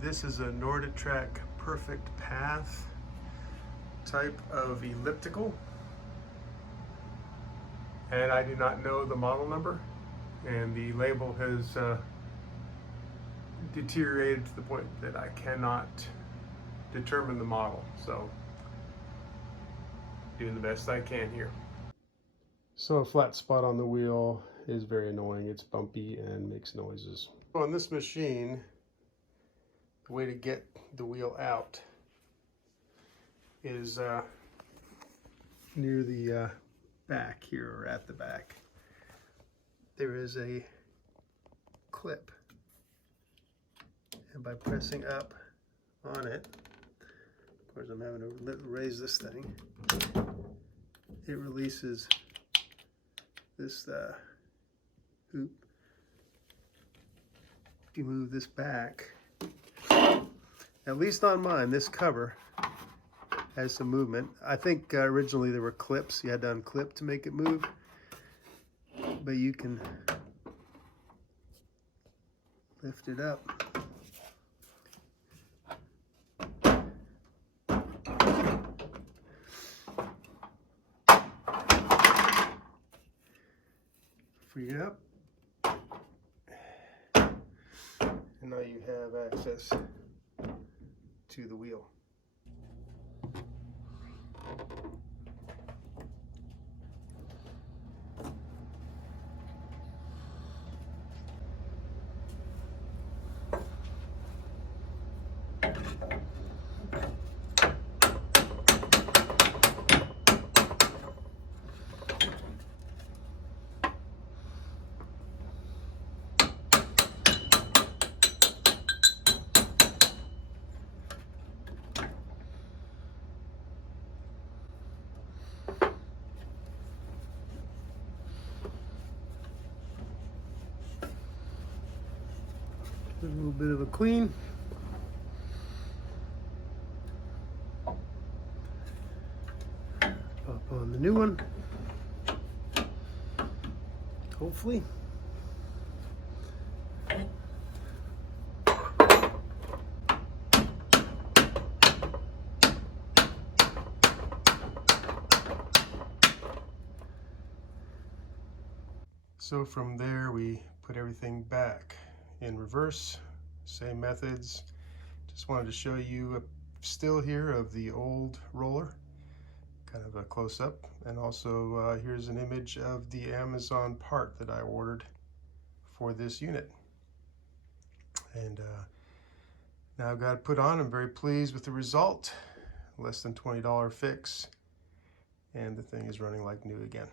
This is a NordicTrack Perfect Path type of elliptical, and I do not know the model number, and the label has deteriorated to the point that I cannot determine the model, so doing the best I can here. So a flat spot on the wheel is very annoying. It's bumpy and makes noises. On this machine, the way to get the wheel out is near the back here, or at the back. There is a clip, and by pressing up on it, of course I'm having to raise this thing, it releases this hoop. If you move this back, at least on mine, this cover has some movement. I think originally there were clips. You had to unclip to make it move, but you can lift it up. Free it up, and now you have access to the wheel. A little bit of a clean. Pop on the new one, hopefully. So from there we put everything back in reverse, same methods. Just wanted to show you a still here of the old roller, kind of a close-up, and also here's an image of the Amazon part that I ordered for this unit. And now I've got it put on. I'm very pleased with the result. Less than $20 fix, and the thing is running like new again.